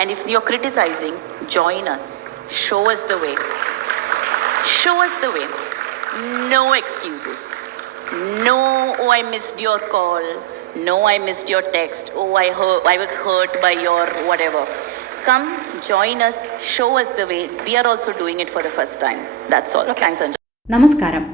And if you're criticizing, join us. Show us the way. Show us the way. No excuses. No, oh, I missed your call. No, I missed your text. Oh, I was hurt by your whatever. Come, join us, show us the way. We are also doing it for the first time. That's all. Okay. Thanks, Anjali. നമസ്കാരം.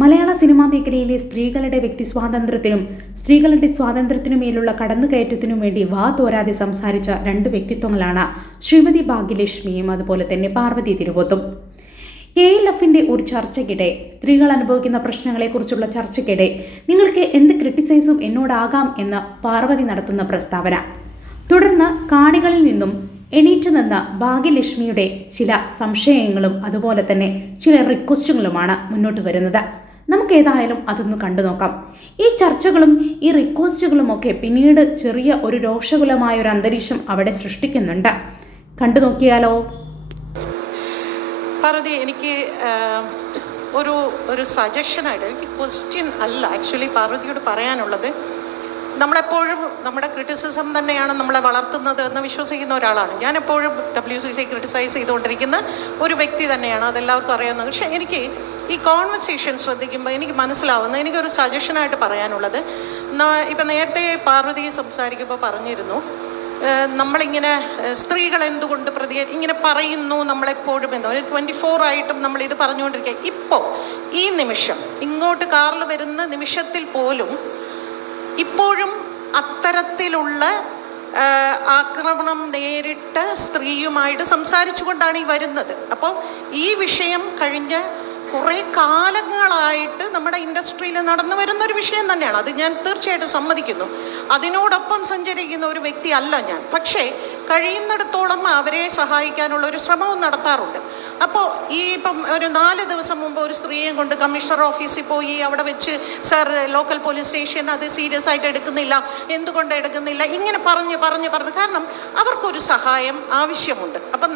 മലയാള cinema മേഖലയിലെ സ്ത്രീകളുടെ വ്യക്തി സ്വാതന്ത്ര്യത്തിനും സ്ത്രീകളുടെ സ്വാതന്ത്ര്യത്തിനുമേലുള്ള കടന്നുകയറ്റത്തിനും വേണ്ടി തോരാതെ സംസാരിച്ച രണ്ട് വ്യക്തിത്വങ്ങളാണ് ശ്രീമതി ഭാഗ്യലക്ഷ്മിയും അതുപോലെ തന്നെ പാർവതി തിരുവോത്തും. KLFന്റെ ഒരു ചർച്ചയ്ക്കിടെ, സ്ത്രീകൾ അനുഭവിക്കുന്ന പ്രശ്നങ്ങളെക്കുറിച്ചുള്ള ചർച്ചയ്ക്കിടെ നിങ്ങൾക്ക് എന്ത് ക്രിട്ടിസൈസും എന്നോടാകാം എന്ന് പാർവതി നടത്തുന്ന പ്രസ്താവന. തുടർന്ന് കാണികളിൽ നിന്നും എണീറ്റ് നിന്ന ഭാഗ്യലക്ഷ്മിയുടെ ചില സംശയങ്ങളും അതുപോലെ തന്നെ ചില റിക്വസ്റ്റുകളുമാണ് മുന്നോട്ട് വരുന്നത്. നമുക്ക് ഏതായാലും അതൊന്ന് കണ്ടു നോക്കാം. ഈ ചർച്ചകളും ഈ റിക്വസ്റ്റുകളും ഒക്കെ പിന്നീട് ചെറിയ ഒരു രോഷകുലമായ ഒരു അന്തരീക്ഷം അവിടെ സൃഷ്ടിക്കുന്നുണ്ട്. കണ്ടു നോക്കിയാലോ? പാർവതി, എനിക്ക് ഒരു സജഷനായിട്ട്, എനിക്ക് ക്വസ്റ്റ്യൻ അല്ല ആക്ച്വലി പാർവതിയോട് പറയാനുള്ളത്, നമ്മളെപ്പോഴും നമ്മുടെ ക്രിറ്റിസിസം തന്നെയാണ് നമ്മളെ വളർത്തുന്നത് എന്ന് വിശ്വസിക്കുന്ന ഒരാളാണ് ഞാൻ. എപ്പോഴും WCC ക്രിട്ടിസൈസ് ചെയ്തുകൊണ്ടിരിക്കുന്ന ഒരു വ്യക്തി തന്നെയാണ്, അതെല്ലാവർക്കും അറിയാവുന്നത്. പക്ഷേ എനിക്ക് ഈ കോൺവെർസേഷൻ ശ്രദ്ധിക്കുമ്പോൾ എനിക്ക് മനസ്സിലാവുന്ന, എനിക്കൊരു സജഷനായിട്ട് പറയാനുള്ളത്, ഇപ്പം നേരത്തെ പാർവതി സംസാരിക്കുമ്പോൾ പറഞ്ഞിരുന്നു, നമ്മളിങ്ങനെ സ്ത്രീകൾ എന്തുകൊണ്ട് ഇങ്ങനെ പറയുന്നു നമ്മളെപ്പോഴും എന്ന് 24 ആയിട്ടും നമ്മളിത് പറഞ്ഞുകൊണ്ടിരിക്കുക. ഇപ്പോൾ ഈ നിമിഷം ഇങ്ങോട്ട് കാറിൽ വരുന്ന നിമിഷത്തിൽ പോലും ഇപ്പോഴും അത്തരത്തിലുള്ള ആക്രമണം നേരിട്ട സ്ത്രീയുമായിട്ട് സംസാരിച്ചു കൊണ്ടാണ് ഈ വരുന്നത്. അപ്പോൾ ഈ വിഷയം കഴിഞ്ഞ കുറേ കാലങ്ങളായിട്ട് നമ്മുടെ ഇൻഡസ്ട്രിയിൽ നടന്നു വരുന്നൊരു വിഷയം തന്നെയാണ്. അത് ഞാൻ തീർച്ചയായിട്ടും സമ്മതിക്കുന്നു. അതിനോടൊപ്പം സഞ്ചരിക്കുന്ന ഒരു വ്യക്തി അല്ല ഞാൻ. പക്ഷേ കഴിയുന്നിടത്തോളം അവരെ സഹായിക്കാനുള്ള ഒരു ശ്രമവും നടത്താറുണ്ട്. അപ്പോൾ ഇപ്പം ഒരു 4 ദിവസം മുമ്പ് ഒരു സ്ത്രീയെയും കൊണ്ട് കമ്മീഷണർ ഓഫീസിൽ പോയി അവിടെ വെച്ച്, സർ ലോക്കൽ പോലീസ് സ്റ്റേഷൻ അത് സീരിയസ് ആയിട്ട് എടുക്കുന്നില്ല, എന്തുകൊണ്ട് എടുക്കുന്നില്ല, ഇങ്ങനെ പറഞ്ഞ് കാരണം അവർക്കൊരു സഹായം ആവശ്യമുണ്ട്. അപ്പം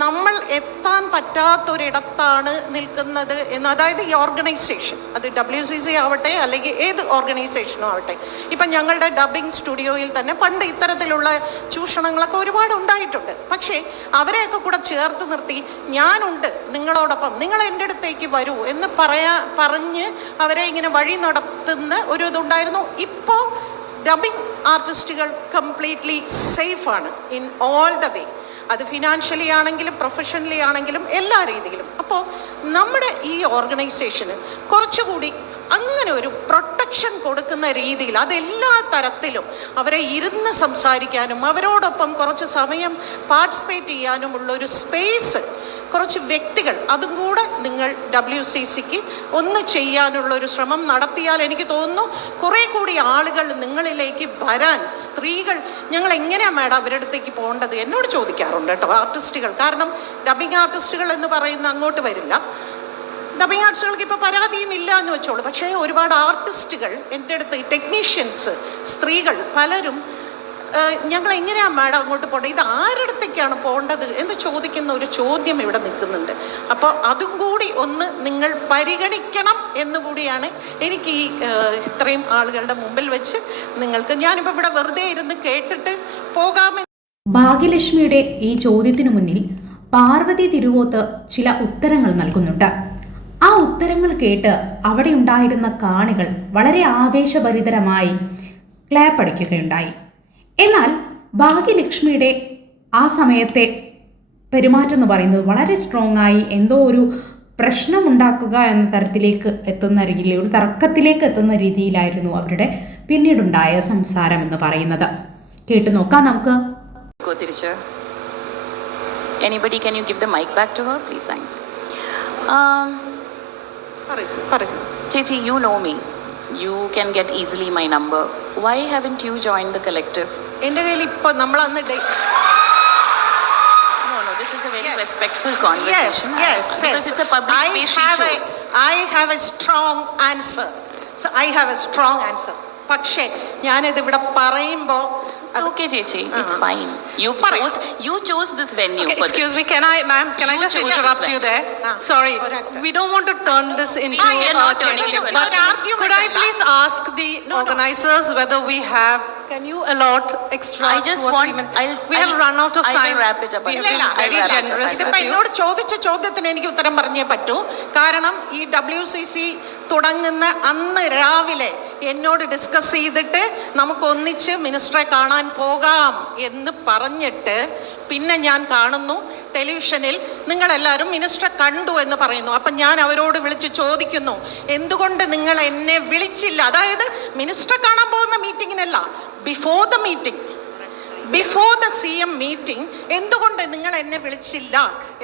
നമ്മൾ എത്താൻ പറ്റാത്തൊരിടത്താണ് നിൽക്കുന്നത് എന്ന്, അതായത് ഈ ഓർഗനൈസേഷൻ, അത് WCC ആവട്ടെ അല്ലെങ്കിൽ ഏത് ഓർഗനൈസേഷനും ആവട്ടെ. ഇപ്പം ഞങ്ങളുടെ ഡബ്ബിംഗ് സ്റ്റുഡിയോയിൽ തന്നെ പണ്ട് ഇത്തരത്തിലുള്ള ചൂഷണങ്ങളൊക്കെ ഒരുപാട് ഉണ്ടായിട്ടുണ്ട്. പക്ഷേ അവരെയൊക്കെ കൂടെ ചേർത്ത് നിർത്തി, ഞാനുണ്ട് നിങ്ങളോടൊപ്പം, നിങ്ങൾ എൻ്റെ അടുത്തേക്ക് വരൂ എന്ന് പറഞ്ഞ് അവരെ ഇങ്ങനെ വഴി നടത്തുന്ന ഒരു ഇതുണ്ടായിരുന്നു. ഇപ്പോൾ ഡബ്ബിംഗ് ആർട്ടിസ്റ്റുകൾ കംപ്ലീറ്റ്ലി സേഫാണ് ഇൻ ഓൾ ദ വേ. അത് ഫിനാൻഷ്യലി ആണെങ്കിലും പ്രൊഫഷണലി ആണെങ്കിലും എല്ലാ രീതിയിലും. അപ്പോൾ നമ്മുടെ ഈ ഓർഗനൈസേഷന് കുറച്ചുകൂടി അങ്ങനെ ഒരു പ്രൊട്ടക്ഷൻ കൊടുക്കുന്ന രീതിയിൽ, അതെല്ലാ തരത്തിലും അവരെ ഇരുന്ന് സംസാരിക്കാനും അവരോടൊപ്പം കുറച്ച് സമയം പാർട്ടിസിപ്പേറ്റ് ചെയ്യാനുമുള്ളൊരു സ്പേസ്, കുറച്ച് വ്യക്തികൾ, അതും കൂടെ നിങ്ങൾ WCCക്ക് ഒന്ന് ചെയ്യാനുള്ളൊരു ശ്രമം നടത്തിയാൽ എനിക്ക് തോന്നുന്നു കുറേ കൂടി ആളുകൾ നിങ്ങളിലേക്ക് വരാൻ. സ്ത്രീകൾ, ഞങ്ങൾ എങ്ങനെയാണ് മാഡം അവരുടെ അടുത്തേക്ക് പോകേണ്ടത് എന്നോട് ചോദിക്കാറുണ്ട് കേട്ടോ ആർട്ടിസ്റ്റുകൾ. കാരണം ഡബിങ് ആർട്ടിസ്റ്റുകൾ എന്ന് പറയുന്ന അങ്ങോട്ട് വരില്ല. ഡബിങ് ആർട്ടിസ്റ്റുകൾക്ക് ഇപ്പോൾ പരാതിയും ഇല്ല എന്ന് വെച്ചോളൂ. പക്ഷേ ഒരുപാട് ആർട്ടിസ്റ്റുകൾ എൻ്റെ അടുത്ത്, ടെക്നീഷ്യൻസ്, സ്ത്രീകൾ പലരും, ഞങ്ങൾ എങ്ങനെയാണ് മാഡം അങ്ങോട്ട് പോകേണ്ടത്, ഇത് ആരുടെത്തേക്കാണ് പോകേണ്ടത് എന്ന് ചോദിക്കുന്ന ഒരു ചോദ്യം ഇവിടെ നിൽക്കുന്നുണ്ട്. അപ്പോൾ അതും കൂടി ഒന്ന് നിങ്ങൾ പരിഗണിക്കണം എന്നുകൂടിയാണ് എനിക്ക് ഈ ഇത്രയും ആളുകളുടെ മുമ്പിൽ വെച്ച് നിങ്ങൾക്ക്, ഞാനിപ്പോൾ ഇവിടെ വെറുതെ ഇരുന്ന് കേട്ടിട്ട് പോകാമെന്ന്. ഭാഗ്യലക്ഷ്മിയുടെ ഈ ചോദ്യത്തിനു മുന്നിൽ പാർവതി തിരുവോത്ത് ചില ഉത്തരങ്ങൾ നൽകുന്നുണ്ട്. ആ ഉത്തരങ്ങൾ കേട്ട് അവിടെ ഉണ്ടായിരുന്ന കാണികൾ വളരെ ആവേശഭരിതരമായി ക്ലാപ്പ് അടിക്കുകയുണ്ടായി. എന്നാൽ ഭാഗ്യലക്ഷ്മിയുടെ ആ സമയത്തെ പെരുമാറ്റം എന്ന് പറയുന്നത് വളരെ സ്ട്രോങ് ആയി എന്തോ ഒരു പ്രശ്നമുണ്ടാക്കുക എന്ന തരത്തിലേക്ക് എത്തുന്ന രീതിയിൽ, ഒരു തർക്കത്തിലേക്ക് എത്തുന്ന രീതിയിലായിരുന്നു അവരുടെ പിന്നീടുണ്ടായ സംസാരം എന്ന് പറയുന്നത്. കേട്ടു നോക്കാം നമുക്ക്. Anybody, can you give the mic back to her, please? Thanks. Chechi, you know me. You can get easily my number. Why haven't you joined the collective? എൻ്റെ കയ്യിൽ ഇപ്പോൾ നമ്മൾ അന്ന് No, this is a very respectful conversation. Yes. Because it's a public space she chose. I have a strong answer. So I have a strong answer. പക്ഷേ ഞാനിത് ഇവിടെ പറയുമ്പോൾ okay, Chechi, it's fine. You chose this venue. Okay, excuse me, can I just interrupt you there? Sorry, we don't want to turn this into not turning it into an argument. Could I please ask the organizers whether we have can you allot extra I just 2 or 3 want. minutes? We have run out of I time. will wrap it up. We have I'll been wrap very it up. generous ഇതിപ്പോ with you. എന്നോട് ചോദിച്ച ചോദ്യത്തിന് എനിക്ക് ഉത്തരം പറഞ്ഞേ പറ്റൂ. കാരണം ഈ WCC തുടങ്ങുന്ന അന്ന് രാവിലെ എന്നോട് ഡിസ്കസ് ചെയ്തിട്ട് നമുക്ക് ഒന്നിച്ച് മിനിസ്റ്ററെ കാണാൻ പോകാം എന്ന് പറഞ്ഞിട്ട് പിന്നെ ഞാൻ കാണുന്നു ടെലിവിഷനിൽ നിങ്ങളെല്ലാവരും മിനിസ്റ്ററെ കണ്ടു എന്ന് പറയുന്നു. അപ്പം ഞാൻ അവരോട് വിളിച്ച് ചോദിക്കുന്നു, എന്തുകൊണ്ട് നിങ്ങൾ എന്നെ വിളിച്ചില്ല? അതായത് മിനിസ്റ്ററെ കാണാൻ പോകുന്ന മീറ്റിങ്ങിനല്ല, before the meeting, before the CM meeting എന്തുകൊണ്ട് നിങ്ങൾ എന്നെ വിളിച്ചില്ല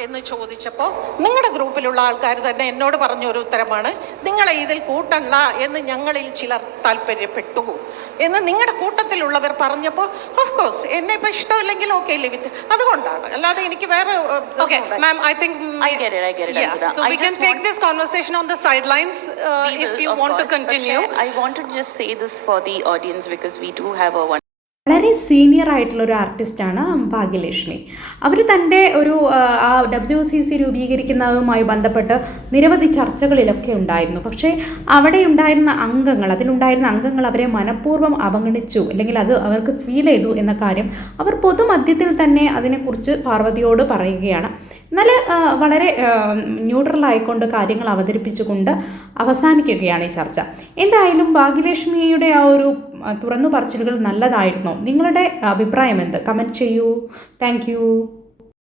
എന്ന് ചോദിച്ചപ്പോൾ നിങ്ങളുടെ ഗ്രൂപ്പിലുള്ള ആൾക്കാർ തന്നെ എന്നോട് പറഞ്ഞ ഒരു ഉത്തരമാണ്, നിങ്ങളെ ഇതിൽ കൂട്ടണ്ട എന്ന് ഞങ്ങളിൽ ചിലർ താല്പര്യപ്പെട്ടു എന്ന് നിങ്ങളുടെ കൂട്ടത്തിലുള്ളവർ പറഞ്ഞപ്പോൾ ഓഫ് കോഴ്സ് എന്നെ ഇപ്പം ഇഷ്ടമില്ലെങ്കിൽ ഓക്കെ ലിമിറ്റ്, അതുകൊണ്ടാണ്. അല്ലാതെ എനിക്ക് വേറെ Okay, ma'am, I think I get it, yeah. Anjita. So I we can just take want- this conversation on the sidelines We if will, you of want to course, but continue. I want to just say this for the audience because we do have a വളരെ senior ആയിട്ടുള്ള ഒരു ആർട്ടിസ്റ്റാണ് ഭാഗ്യലക്ഷ്മി. അവർ തൻ്റെ ഒരു ആ WCC രൂപീകരിക്കുന്നതുമായി ബന്ധപ്പെട്ട് നിരവധി ചർച്ചകളിലൊക്കെ ഉണ്ടായിരുന്നു. പക്ഷേ അവിടെ ഉണ്ടായിരുന്ന അതിലുണ്ടായിരുന്ന അംഗങ്ങൾ അവരെ മനഃപൂർവ്വം അവഗണിച്ചു, അല്ലെങ്കിൽ അത് അവർക്ക് ഫീൽ ചെയ്തു എന്ന കാര്യം അവർ പൊതുമധ്യത്തിൽ തന്നെ അതിനെക്കുറിച്ച് പാർവതിയോട് പറയുകയാണ്. എന്നാൽ വളരെ ന്യൂട്രലായിക്കൊണ്ട് കാര്യങ്ങൾ അവതരിപ്പിച്ചുകൊണ്ട് അവസാനിക്കുകയാണ് ഈ ചർച്ച. എന്തായാലും ഭാഗ്യലക്ഷ്മിയുടെ ആ ഒരു തുറന്നു പറച്ചിലുകൾ നല്ലതായിരുന്നു. നിങ്ങളുടെ അഭിപ്രായം എന്ത്? കമൻറ്റ് ചെയ്യൂ. Thank you.